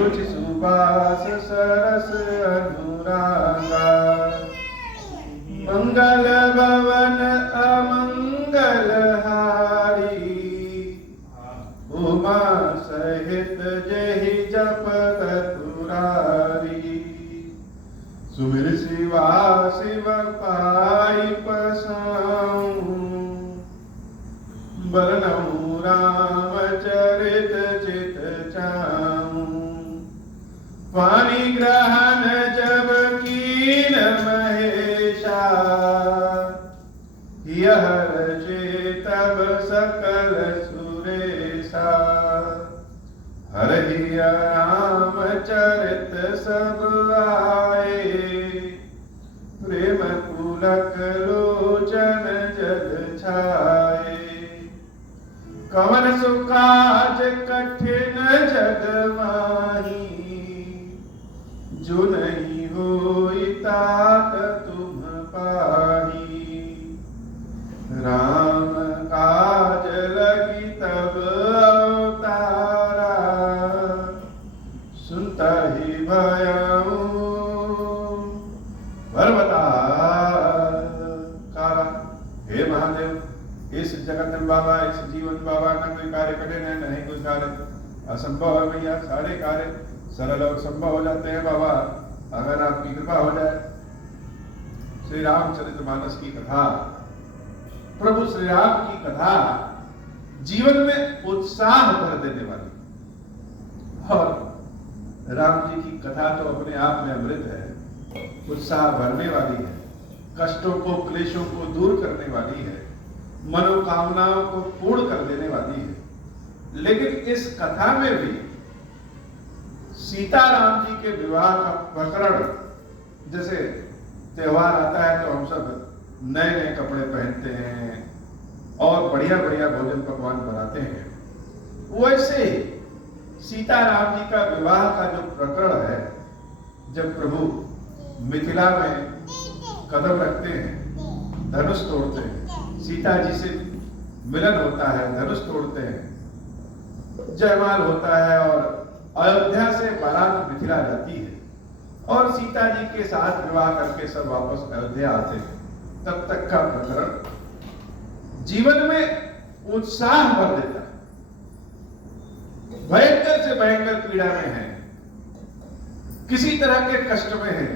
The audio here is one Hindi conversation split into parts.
रुचि सुबास सरस अनुरागा, मंगल भवन अमंगल हारी, उमा सहित जहि जपत तुरारी। सुमिर शिवा शिव पाई पसाऊं, बरनऊं राम चरित चित चाऊं। पानी ग्रहण जब कीन महेशा, यह रचे तब सकल सुरेशा। हरहि राम चरित सब आए, प्रेम पुलक लोचन जग छाए। कवन सुकाज कठिन जग माही, जो नहीं होई तात तुम पाही। राम काज लगी तब अवतारा, सुनता ही भयऊ पर्वताकारा। हे महादेव, इस जगत में बाबा, इस जीवन बाबा, न कोई कार्य कठिन है, न ही कोई कार्य असंभव है भैया। सारे कार्य सरल और संभव हो जाते हैं बाबा, अगर आपकी कृपा हो जाए। श्री रामचरितमानस की कथा, प्रभु श्री राम की कथा जीवन में उत्साह भर देने वाली, और राम जी की कथा तो अपने आप में अमृत है, उत्साह भरने वाली है, कष्टों को क्लेशों को दूर करने वाली है, मनोकामनाओं को पूर्ण कर देने वाली है। लेकिन इस कथा में भी सीताराम जी के विवाह का प्रकरण, जैसे त्योहार आता है तो हम सब नए नए कपड़े पहनते हैं और बढ़िया बढ़िया भोजन पकवान बनाते हैं, वैसे सीताराम जी का विवाह का जो प्रकरण है, जब प्रभु मिथिला में कदम रखते हैं, धनुष तोड़ते हैं, सीता जी से मिलन होता है, धनुष तोड़ते हैं, जयमाल होता है और अयोध्या से बारात मिथिला जाती है और सीता जी के साथ विवाह करके सब वापस अयोध्या आते हैं। तब तक का प्रकरण जीवन में उत्साह भर देता है। भयंकर से भयंकर पीड़ा में है, किसी तरह के कष्ट में है,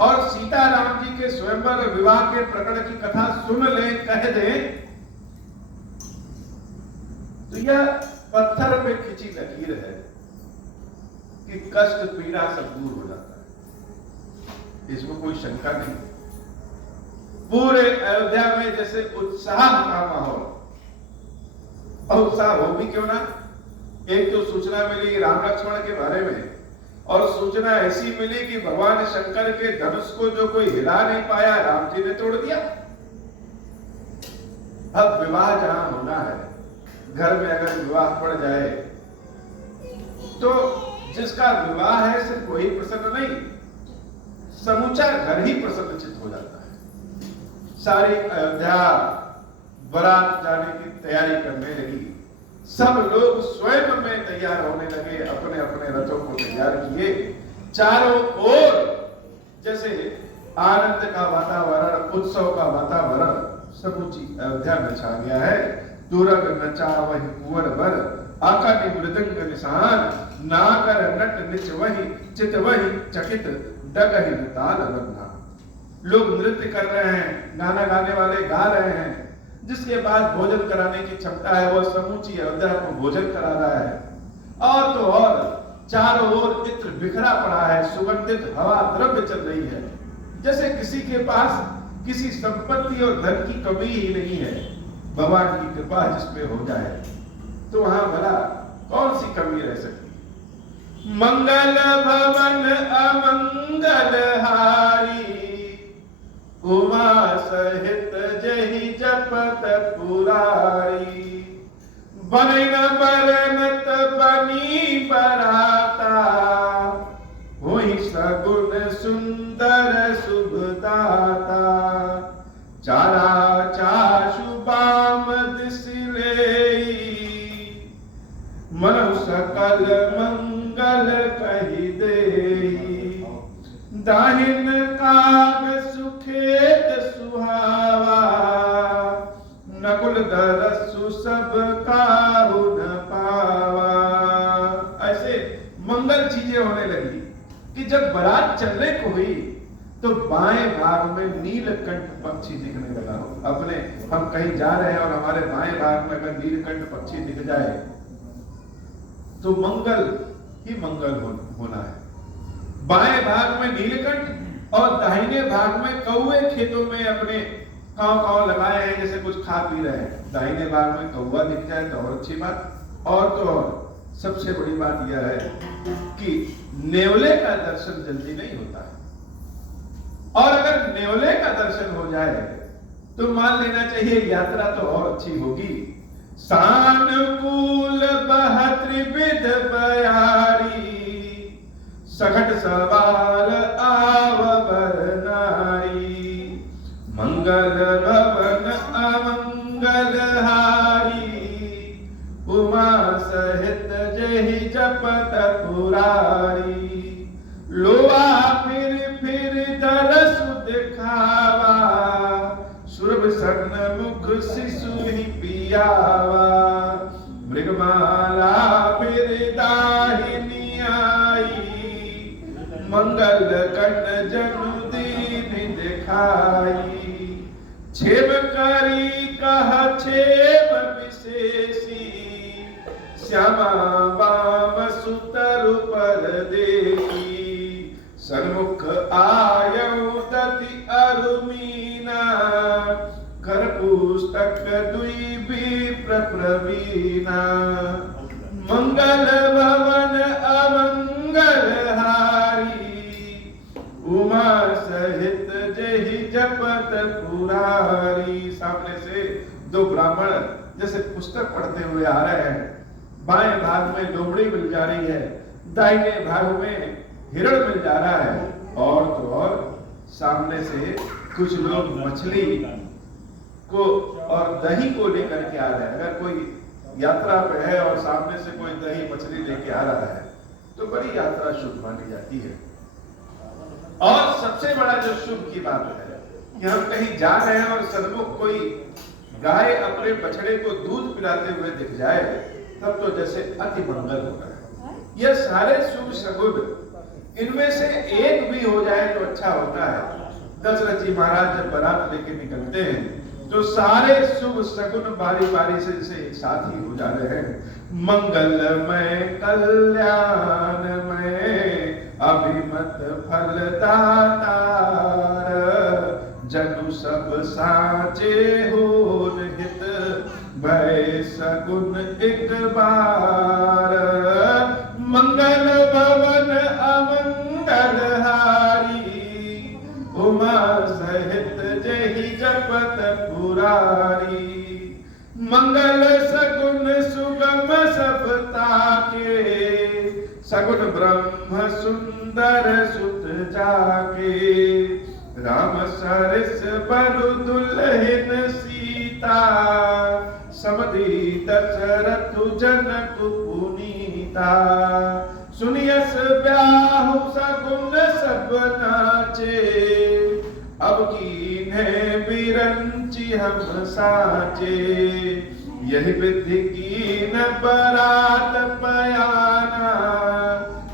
और सीताराम जी के स्वयंवर विवाह के प्रकरण की कथा सुन ले, कह दे, तो यह पत्थर पे खिंची लकीर है कि कष्ट पीड़ा सब दूर हो जाता है, इसमें कोई शंका नहीं। पूरे अयोध्या में जैसे उत्साह का माहौल, और उत्साह हो भी क्यों ना। एक तो सूचना मिली राम लक्ष्मण के बारे में, और सूचना ऐसी मिली कि भगवान शंकर के धनुष को जो कोई हिला नहीं पाया, राम जी ने तोड़ दिया। अब विवाह जहां होना है, घर में अगर विवाह पड़ जाए तो जिसका विवाह है सिर्फ वही प्रसन्न नहीं, समूचा घर ही प्रसन्नचित हो जाता है। सारी अयोध्या बारात जाने की तैयारी करने लगी, सब लोग स्वयं में तैयार होने लगे, अपने अपने रथों को तैयार किए। चारों ओर जैसे आनंद का वातावरण, उत्सव का वातावरण समूची अयोध्या में छा गया है। तुरग नचा वही कुंवर बर, आका ने मृदंग निशान, नागर नट निच वही, चित वही चकित, डगहि ताल बंधा। लोग नृत्य कर रहे हैं, गाना गाने वाले गा रहे हैं, जिसके बाद भोजन कराने की क्षमता है वह समूची अयोध्या को भोजन करा रहा है। और तो और चारों ओर इत्र बिखरा पड़ा है, सुगंधित हवा द्रव्य चल रही है, जैसे किसी के पास किसी संपत्ति और धन की कमी ही नहीं है। भगवान की कृपा जिस पे हो जाए तो वहां भला कौन सी कमी रह सकती। मंगल भवन अमंगल हारी, उमा सहित जहि जपत पुरारी। बन बरनत बनी बराता, हुई सगुन सुंदर शुभदाता। चारा चाशु बाम दिसले, मनु सकल मंगल काल कही देई, दाहिन काग सुखेत सुहावा, नकुल दरसु सब काहु न पावा। ऐसे मंगल चीजें होने लगी कि जब बारात चलने को हुई तो बाएं भाग में नीलकंठ पक्षी दिखने लगा। अपने हम कहीं जा रहे हैं और हमारे बाएं भाग में अगर नीलकंठ पक्षी दिख जाए तो मंगल ही मंगल होना है। बाएं भाग में नीलकंठ और दाहिने भाग में कौवे खेतों में अपने काव काव लगाए हैं, जैसे कुछ खा पी रहे हैं। दाहिने भाग में कौवा दिख जाए तो और अच्छी बात। और तो और सबसे बड़ी बात यह है कि नेवले का दर्शन जल्दी नहीं होता है, और अगर नेवले का दर्शन हो जाए तो मान लेना चाहिए यात्रा तो और अच्छी होगी। सानुकूल बहत्रिविध बयारी, सघट सवाल आव बर नारी, मंगल भवन अमंगल हारी, उमा सहित जहि जपत पुरारी, लोआ फिर दरस दिखावा, सुरभ सन्मुख शिशु ही पियावा, मृगमाला फिर दाहिनी आई, मंगल कर्ण जनु दीन दिखाई, छेम करी कह छेम विशेषी, श्यामा वाम सुतर पर देखी, सन्मुख आयौ दति अरुमीना, कर पुस्तक दुई विप्र प्रवीणा, मंगल भवन अमंगल हारी, उमा सहित जहि जपत पुरारी। सामने से दो ब्राह्मण जैसे पुस्तक पढ़ते हुए आ रहे हैं। बाएं भाग में लोमड़ी मिल जा रही है, दाहिने भाग में हिरण मिल जा रहा है, और तो और सामने से कुछ लोग मछली को और दही को लेकर के आ रहे हैं। अगर कोई यात्रा पे है और सामने से कोई दही मछली लेके आ रहा है तो बड़ी यात्रा शुभ मानी जाती है। और सबसे बड़ा जो शुभ की बात है कि हम कहीं जा रहे हैं और सन्मुख कोई गाय अपने बछड़े को दूध पिलाते हुए दिख जाए तब तो जैसे अति मंगल होगा। यह सारे शुभ सगुन, इनमें से एक भी हो जाए तो अच्छा होता है। दशरथ जी महाराज जब बारात लेके निकलते हैं तो सारे शुभ सगुन बारी बारी से जैसे एक साथ ही हो जा रहे हैं। मंगलमय कल्याणमय अभिमत फलदातार, जनु सब साचे हो हित भय सगुन एक बार। मंगल भवन अमंगल हारी, उमा सहित जहि जपत पुरारी। मंगल सगुन सुगम सब ताके, सगुन ब्रह्म सुंदर सुत जाके। राम सरिस बरु दुल्हन सीता, समधि दशरथ जनक पुनीता। सुनियस ब्याहु सगुन सब नाचे, अब कीन्हे बिरंचि हम साचे। यही विधि कीन बरात पयाना,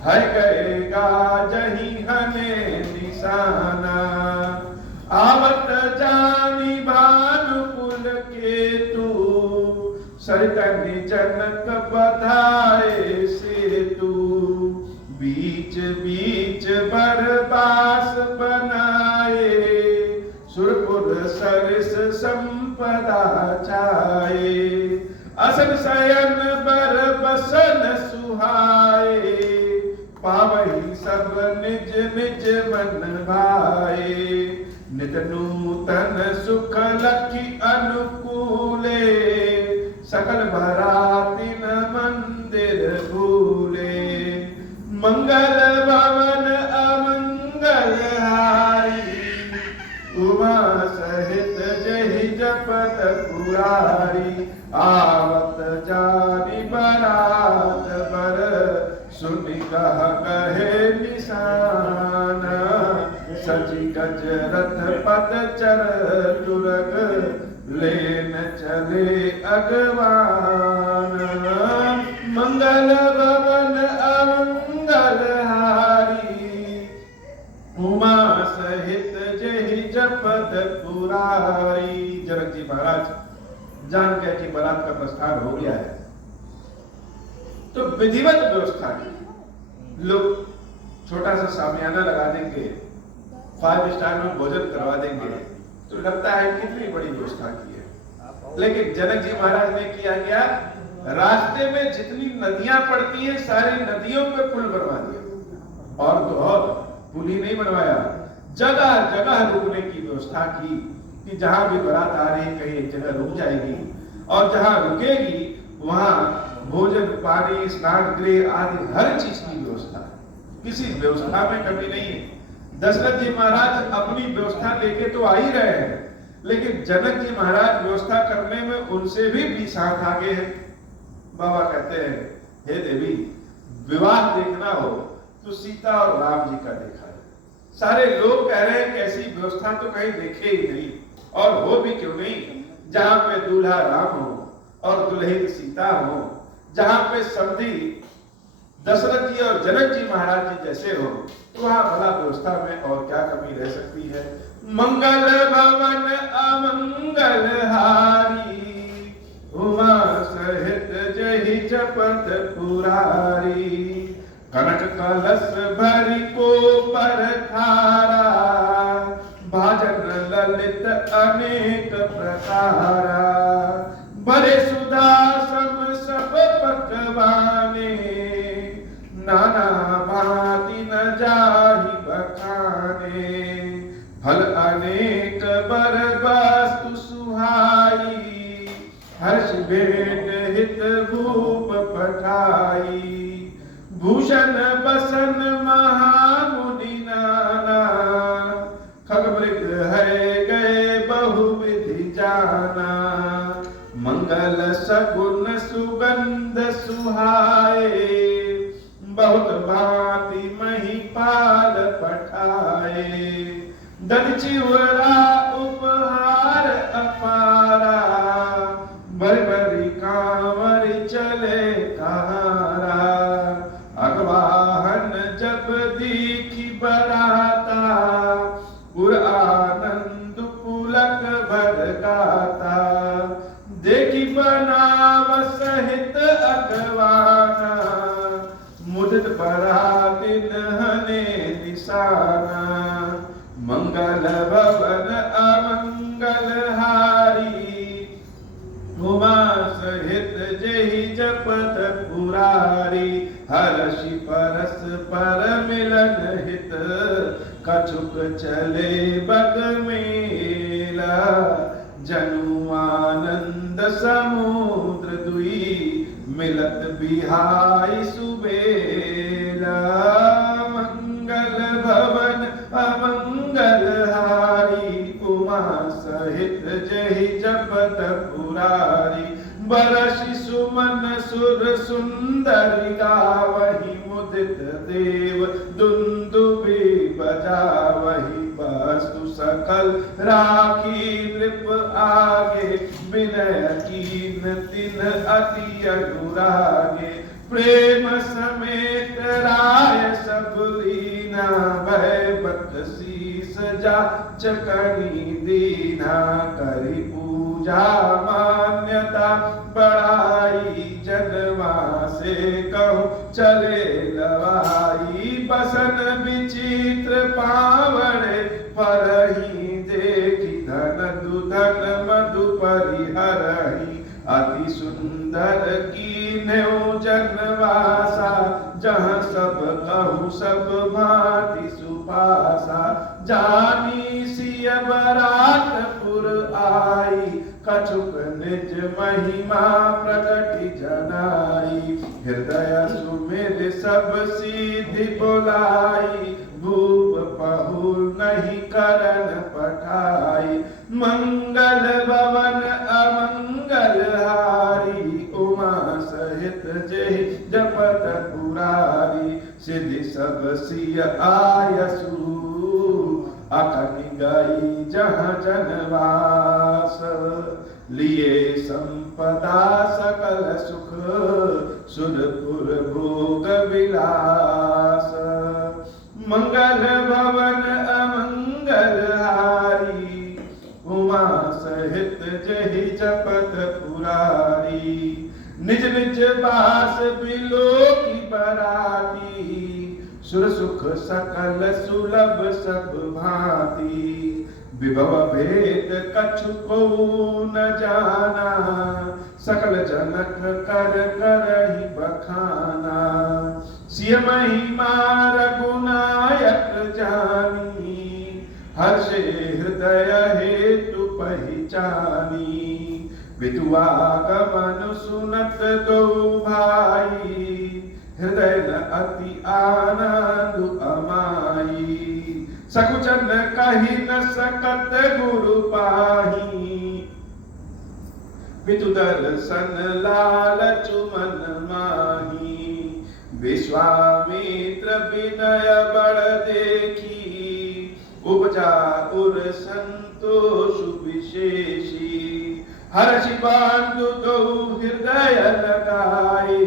है गएगा जही हने निशाना। आवत जानी भानुकुल केतु, सरकनि जनक बधाए सेतु। बीच बीच बरबास बनाए, सुरपुर सरिस संपदा छाए। असन शयन बर बसन सुहाए, पावहि सब निज निज मन भाए। नित नूतन सुख लखी अनुकूले, सकल बरातिन मंदिर भूले। मंगल भवन अमंगल हारी, उमा सहित जहि जपत पुरारी। आवत जानी बरात बर, सुनि कह कहे निशान, सजी गजरथ पद चर तुरग, लेन चले अगवान। मंगल भवन अमंगल हारी, उमा सहित जहि जपत पुरारी। जनक जी महाराज जान गए कि बारात का प्रस्थान हो गया है, तो विधिवत व्यवस्था की। लोग छोटा सा सामियाना लगा देंगे, 5 स्टार में भोजन करवा देंगे, तो लगता है कितनी बड़ी व्यवस्था की है। लेकिन जनक जी महाराज ने किया क्या, रास्ते में जितनी नदियां पड़ती हैं सारी नदियों पे पुल बनवा दिया। और तो और पुल ही नहीं बनवाया, जगह जगह रुकने की व्यवस्था की कि जहां भी बारात आ रही कहीं एक जगह रुक जाएगी, और जहां रुकेगी वहां भोजन पानी स्नान गृह आदि हर चीज की व्यवस्था है। किसी व्यवस्था में कमी नहीं है। दशरथ जी महाराज अपनी व्यवस्था लेके तो आ ही रहे हैं, लेकिन जनक जी महाराज व्यवस्था करने में उनसे भी 20 हाथ आगे है। बाबा कहते हैं, हे देवी, विवाह देखना हो तो सीता और राम जी का देखा है। सारे लोग कह रहे हैं कि ऐसी व्यवस्था तो कहीं देखे ही नहीं, और हो भी क्यों नहीं, जहां पे दूल्हा राम हो और दुल्हन सीता हो, जहां पे समधी दशरथ जी और जनक जी महाराज जी जैसे हो, तो वहां भला व्यवस्था में और क्या कमी रह सकती है। मंगल भवन अमंगल हारी, उमा सहित जहि जपत पुरारी। कनक कलश भरी को पर थारा, भाजन ललित अनेक प्रकारा। भरे सुधा सम सब पकवाने, नाना भांति न जाहि बखाने। फल अनेक बर वस्तु सुहाई, हर्ष भेंट हित भूप पठाई। भूषण बसन महामुनि नाना, खगमृग है गए बहुविधि जाना। मंगल सगुन सुगंध सुहाए, बहुत भांति महिपाल पठाए। दध चिवरा उपहार अपारा, भरी भरी कांवर चले कहारा। अगवाहन जब दीखी बराता, उर आनंद पुलक भर गाता। देखी बनाव सहित अगवाना, मुदित बरातिन हने निशाना। मंगल भवन अमंगल हारी, उमा सहित जहि जपत पुरारी। हर्षि परस पर मिलन हित, कछुक चले बग मेला। जनु आनंद समुद्र दुई, मिलत बिहाई सुबेला। मंगल भवन अमंगल हारी, उमा सहित जहि जपत पुरारी। बरषि सुमन सुर सुंदर गावहि, मुदित देव दुंदुभि बजावहि। वस्तु सकल राखी नृप आगे, विनय कीन तिन अति अनुरागे। प्रेम समेत राय सब लीना, भय बख्शीस जाचकनि दीना। करि पूजा मान्यता बढ़ाई, जनवा से कहूँ चले लवाई। बसन विचित्र पावड़े परही, देखी धन दुधन मधु परिहरही। अति सुंदर कीन्हु जनवासा, जहाँ सब कहूँ सब भांति सुपासा। जानी सिय बरातपुर आई, कछुक निज महिमा प्रगति जनाई। हृदय सुमिर सब सिद्धि बुलाई, भूप पहुल नहीं करन पठाई। मंगल भवन अमंगल हारी, उमा सहित जहि जपत पुरारी। सिद्धि सब सिय आयसु अकनि गई जहाँ जनवास लिए संपदा सकल सुख सुरपुर भोग विलास मंगल भवन अमंगल हारी उमा सहित जहि जपत पुरारी निज निज बास बिलो की बराती सुर सुख सकल सुलभ सब भांति विभव भेद कछु को न जाना सकल जनक कर करहि बखाना सिय महिमा रघुनायक जानी हर्षे हृदय हेतु पहचानी विधुआगमन सुनत दो भाई हृदय न अति आनंद अमाई सकुचन कही न सकत गुरु पाही वितु दर्शन लालचु मन माही विश्वामित्र विनय बड़ देखी उपजा उर संतोष विशेषी हर्षि बांधु दो हृदय लगाए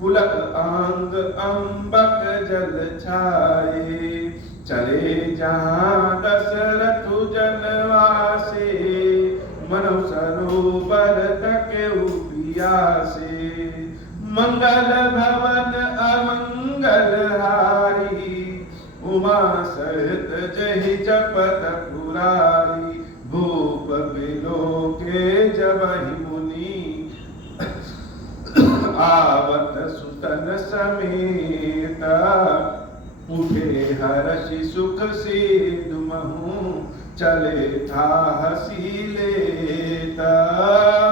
पुलक आंग अंबक जल छाए चले जहाँ दशरथ जनवासे मनो सरोवर तक पियासे मंगल भवन अमंगल हारी उमा सहित जहि जपत पुरारी भूप बिलो के जबहि मुनि आवत सुतन समेत उठे हर्षि सुख से दुमहु चले था हसी लेता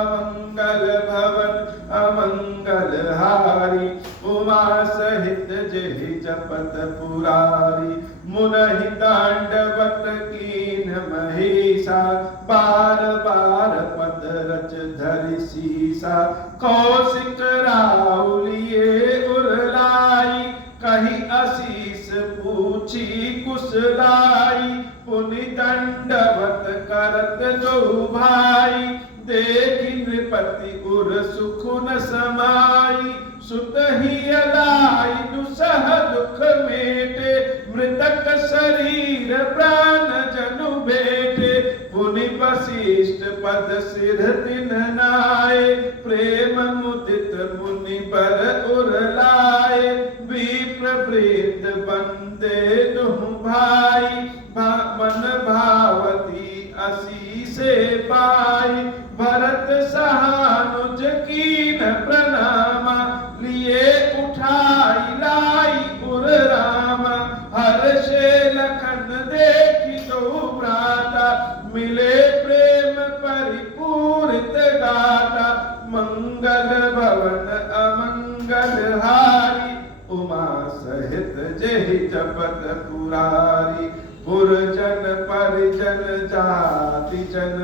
मंगल भवन अमंगल हारी उमा सहित जहि जपत पुरारी मुनहि दांडवत कीन महेशा बार बार पद रच धरि सीसा कौशिक राउलिए उरलाई कही असीस पूछी कुशलाई पुनि दंडवत करत दो भाई देखि नृपति उर सुखुन समाई सुत ही अलाई दुसह दुख मेटे मृतक शरीर प्राण जनु बेटे पुनि वशिष्ठ पद सिर दिन नाये प्रेम मुदित मुनि पर उरलाए विप्र वृद्ध बंदे दुह भाई मन भावती असी से पाई भरत सहानुज कीन प्रणामा लिए उठाई लाई उर रामा हर्षे लखन देखी दो भ्राता मिले प्रेम परिपूरित गाता मंगल भवन अमंगल हारी उमा सहित जहि जपत पुरारी पुरजन परिजन जाति जन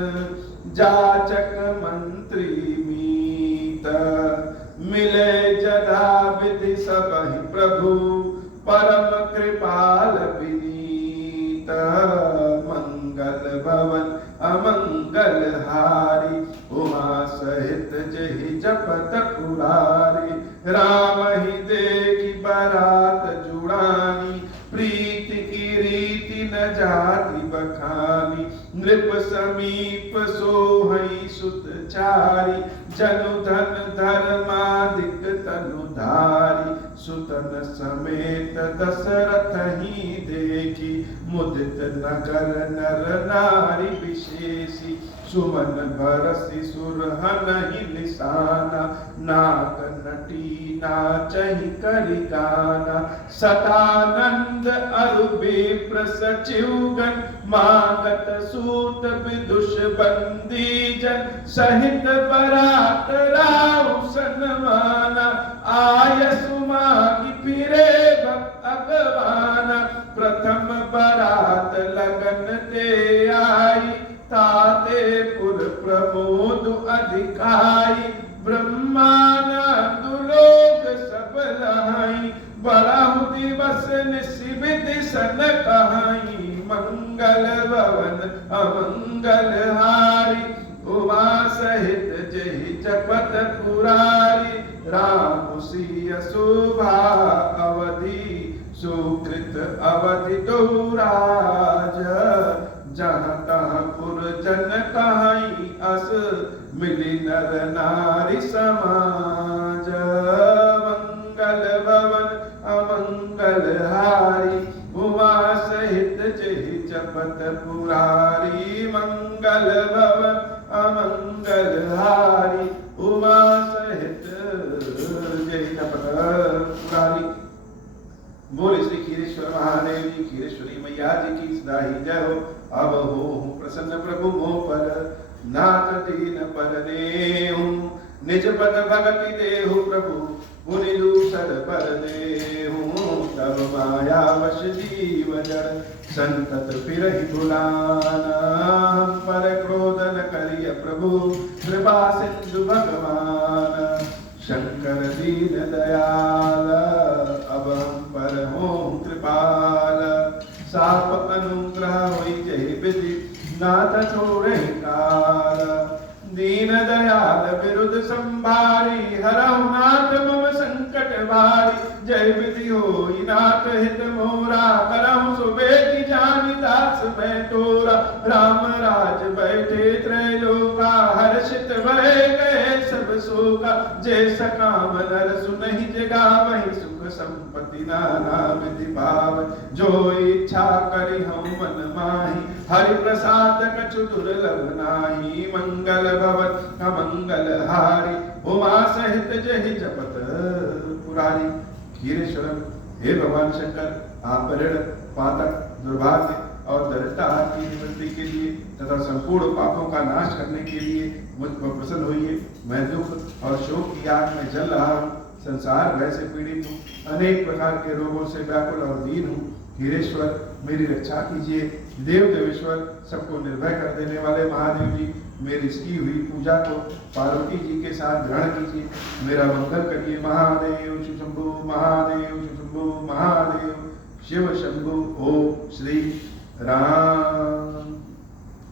जाचक मंत्री मीत मिले जदा विधि सबहि प्रभु परम कृपाल विनीत मंगल भवन अमंगल हारी उमा सहित जहि जपत पुरारी राम ही देखी बारात जुड़ानी प्रीति की रीति न जाति बखानी नृप समीप सोहई सुत चारी जनु धन धर्मादिक तनुधारी सुतन समेत दशरथ ही देखी मुदित नगर नर नारी विशेषी सुमन बरसी सुरहन ही निशाना नाक नटी नाचहि करि गाना सतानंद अरु विप्र सचिवगण मागत सूत विदुष बंदी जन सहित बरात राउ सनमाना आय सुमागी फिरे भक्त अगवाना प्रथम बरात लगन ते आई ताते पुर प्रमोद अधिकाई ब्रह्मानंद लोक सब लाई बड़ा दिवस निशिबित सन कहाई, मंगल भवन अमंगल हारी, उमा सहित जहि जपत पुरारी, राम सिय शोभा अवधि, सुकृत अवधि दोराज, जहाँ तहाँ पुरजन कहाई अस, मिली नर नारी समाज, मंगल भवन अमंगल हारी, उमा सहित जहि जपत पुरारी, मंगल भवन अमंगल हारी, उमा सहित जहि जपत पुरारी। बोले श्री खीरेश्वर महादेव जी, खीरेश्वरी मैया जी की सदा ही जय हो। अब हो प्रसन्न प्रभु मोह पर, नाथ दीन पर नेहु, निज पद भगति देहु प्रभु, मुनि दूसर पर देहु, तब माया वश जीव जड़, संतत फिरहि भुलाना, हम पर क्रोध न करिय प्रभु, कृपा सिंधु भगवान, शंकर दीन दयाल, अब हम पर हो कृपाल, साप अनुग्रह होई जहि विधि, नाथ छोड़े काल, दीन दयाल विरुद्ध संभारी, हरहु नाथ मम संकट भारी, जय विधि होई नाथ हित मोरा, करहु सुबेति जानि दास मैं तोरा, राम राज बैठे त्रैलोका, हर्षित भय गए सब शोका, जैसा काम नर सुनहि जगावहि, सुख संपत्ति नाना विधि पाव, जो इच्छा करि हम मन माहि, हरि प्रसाद कछु दुर्लभ नाही, मंगल भवन अमंगल हारी, उमा सहित जहि जपत पुरारी। खीरेश्वरम, हे भगवान शंकर, आप ऋण पातक दुर्भाग्य और दरिद्रता की निवृत्ति के लिए तथा संपूर्ण पापों का नाश करने के लिए मुझ पर प्रसन्न होइए। मैं दुख और शोक की आग में जल रहा हूँ, संसार भय से पीड़ित हूँ, अनेक प्रकार के रोगों से व्याकुल और दीन हूँ। खीरेश्वर, मेरी रक्षा कीजिए। देव देवेश्वर, सबको निर्भय कर देने वाले महादेव जी, मेरी इसकी हुई पूजा को पार्वती जी के साथ ग्रहण कीजिए, मेरा मंगल करिए। महादेव शिव शंभु, महादेव शिव शंभु, महादेव शिव शंभु। ओम श्री राम।